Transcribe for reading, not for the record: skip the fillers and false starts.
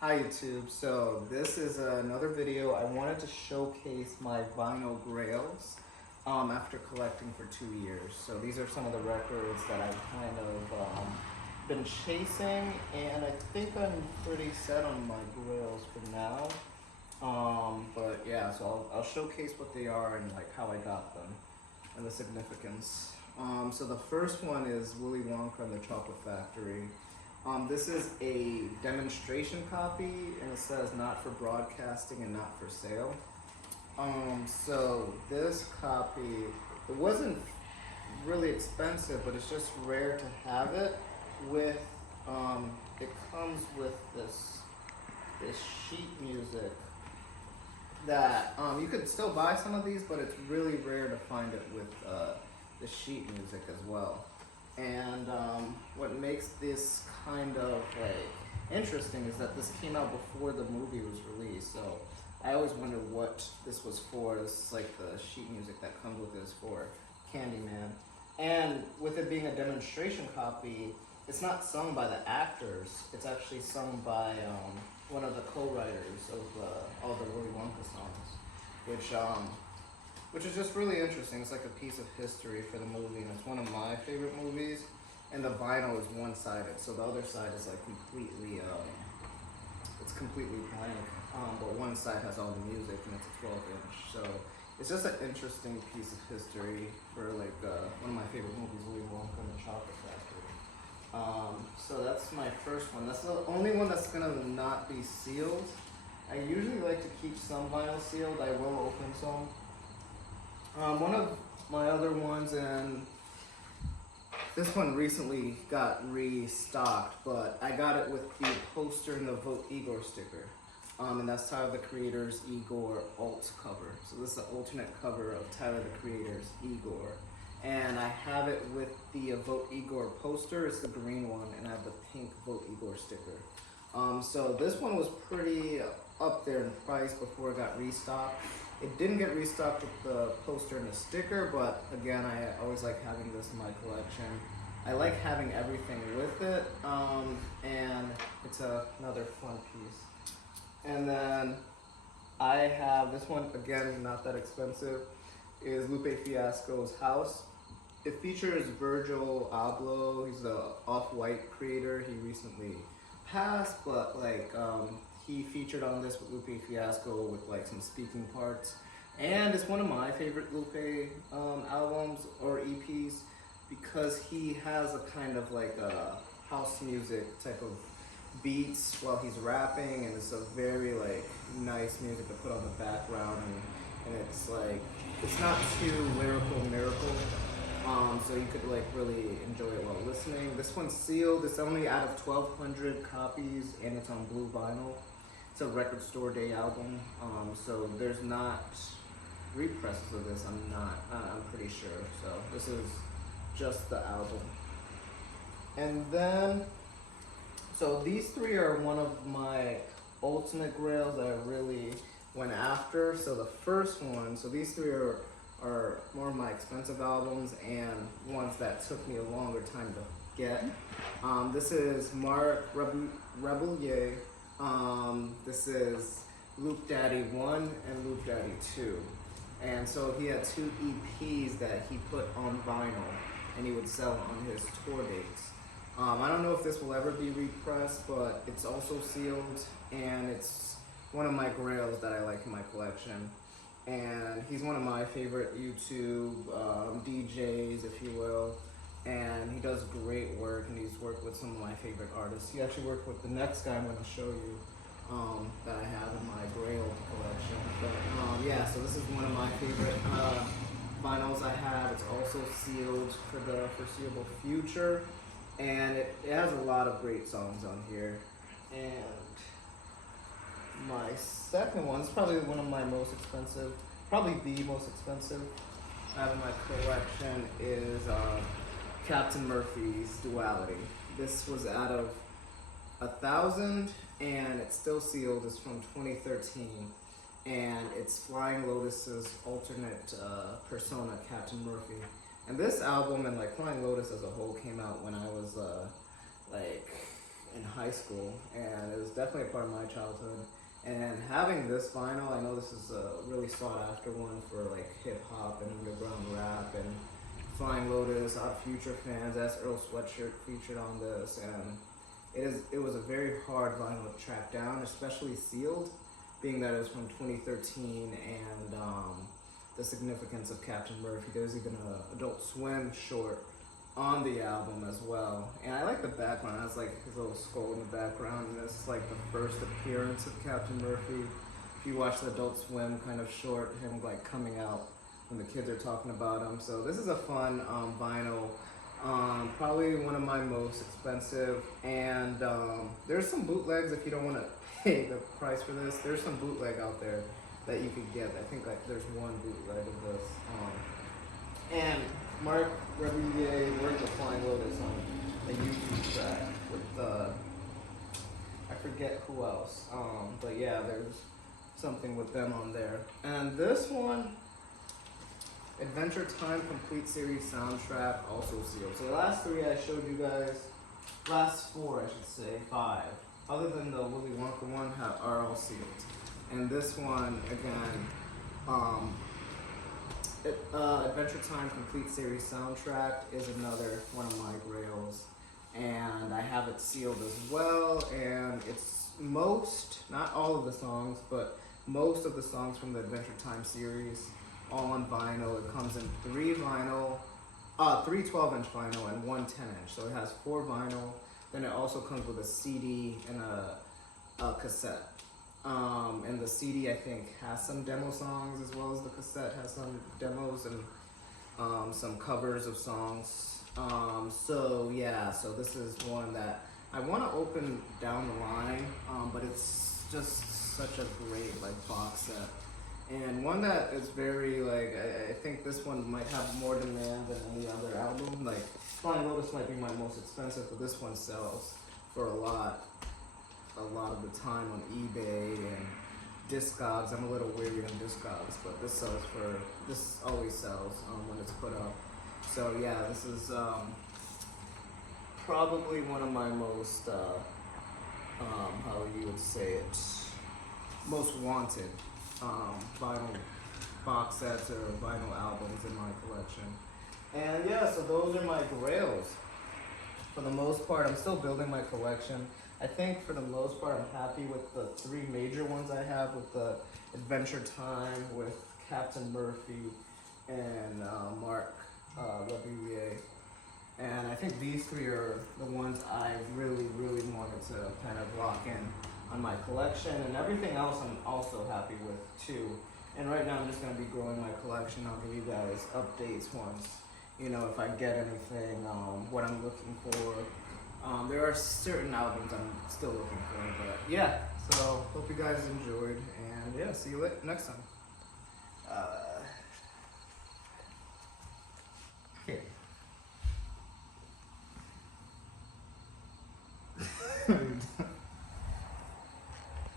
Hi YouTube, so this is another video. I wanted to showcase my vinyl Grails after collecting for 2 years. So these are some of the records that I've kind of been chasing, and I think I'm pretty set on my Grails for now. But yeah, so I'll showcase what they are and like how I got them and the significance. So the first one is Willy Wonka and the Chocolate Factory. This is a demonstration copy, and it says not for broadcasting and not for sale. So this copy, it wasn't really expensive, but it's just rare to have it with, it comes with this sheet music that, you could still buy some of these, but it's really rare to find it with the sheet music as well. And what makes this kind of like interesting is that this came out before the movie was released. So I always wondered what this was for. This is like the sheet music that comes with this for Candyman. And with it being a demonstration copy, it's not sung by the actors. It's actually sung by one of the co-writers of all the Willy Wonka songs, which is just really interesting. It's like a piece of history for the movie, and it's one of my favorite movies. And the vinyl is one-sided, so the other side is like completely, it's completely blank. But one side has all the music, and it's a 12-inch. So it's just an interesting piece of history for like one of my favorite movies, Willy Wonka and the Chocolate Factory. So that's my first one. That's the only one that's gonna not be sealed. I usually like to keep some vinyl sealed. I will open some. One of my other ones, and this one recently got restocked, but I got it with the poster and the Vote Igor sticker. And that's Tyler the Creator's Igor alt cover. So this is the alternate cover of Tyler the Creator's Igor. And I have it with the Vote Igor poster. It's the green one, and I have the pink Vote Igor sticker. So this one was pretty up there in price before it got restocked. It didn't get restocked with the poster and the sticker, but again, I always like having this in my collection. I like having everything with it, and it's another fun piece. And then I have this one, again, not that expensive, is Lupe Fiasco's House. It features Virgil Abloh. He's the Off-White creator. He recently passed, but like, he featured on this with Lupe Fiasco with like some speaking parts. And it's one of my favorite Lupe albums or EPs because he has a kind of like a house music type of beats while he's rapping, and it's a very like nice music to put on the background, and it's like, it's not too lyrical, so you could like really enjoy it while listening. This one's sealed. It's only out of 1,200 copies, and it's on blue vinyl. It's a Record Store Day album, so there's not represses of this. I'm pretty sure. So this is just the album. And then, so these three are one of my ultimate grails that I really went after. So the first one, so these three are more of my expensive albums and ones that took me a longer time to get. This is marcrebillet. This is Loop Daddy 1 and Loop Daddy 2. And so he had 2 EPs that he put on vinyl and he would sell on his tour dates. I don't know if this will ever be repressed, but it's also sealed, and it's one of my grails that I like in my collection. And he's one of my favorite YouTube DJs, if you will. And he does great work, and he's worked with some of my favorite artists. He actually worked with the next guy I'm going to show you that I have in my Grail collection. But yeah, so this is one of my favorite vinyls I have. It's also sealed for the foreseeable future, and it has a lot of great songs on here. And my second one is probably one of my most expensive, probably the most expensive I have in my collection, is Captain Murphy's Duality. This was out of 1,000, and it's still sealed. It's from 2013, and it's Flying Lotus's alternate persona, Captain Murphy. And this album, and like Flying Lotus as a whole, came out when I was like in high school, and it was definitely a part of my childhood. And having this vinyl, I know this is a really sought after one for like hip hop and underground rap and Flying Lotus, Odd Future fans. That's Earl Sweatshirt featured on this, and it was a very hard vinyl to track down, especially sealed, being that it was from 2013, and the significance of Captain Murphy. There's even an Adult Swim short on the album as well. And I like the background. It has like his little skull in the background, and this is like the first appearance of Captain Murphy. If you watch the Adult Swim kind of short, him like coming out when the kids are talking about him. So this is a fun vinyl. Probably one of my most expensive, and there's some bootlegs if you don't want to pay the price for this. There's some bootleg out there that you could get. I think like there's one bootleg of this. And marcrebillet worked with Flying Lotus on a YouTube track with I forget who else. But yeah, there's something with them on there. And this one, Adventure Time Complete Series soundtrack, also sealed. So the last three I showed you guys, last four I should say, 5, other than the Willy Wonka one, are all sealed. And this one, again, Adventure Time Complete Series soundtrack is another one of my grails. And I have it sealed as well, and it's not all of the songs, but most of the songs from the Adventure Time series, all on vinyl. It comes in 3 12-inch vinyl and 1 10-inch. So it has 4 vinyl. Then it also comes with a CD and a cassette. And the CD, I think, has some demo songs, as well as the cassette has some demos and some covers of songs. So yeah, so this is one that I want to open down the line, but it's just such a great like box set. And one that is very, like, I think this one might have more demand than any other album. Like, Flying Lotus might be my most expensive, but this one sells for a lot of the time on eBay and Discogs. I'm a little weary on Discogs, but this always sells when it's put up. So yeah, this is probably one of my most, how you would say it, most wanted vinyl box sets or vinyl albums in my collection. And yeah, so those are my grails. For the most part, I'm still building my collection. I think for the most part, I'm happy with the 3 major ones I have, with the Adventure Time, with Captain Murphy, and marcrebillet. And I think these 3 are the ones I really, really wanted to kind of lock in on my collection, and everything else I'm also happy with too. And right now I'm just going to be growing my collection. I'll give you guys updates once, if I get anything, what I'm looking for. There are certain albums I'm still looking for, but yeah, so hope you guys enjoyed, and yeah, see you next time.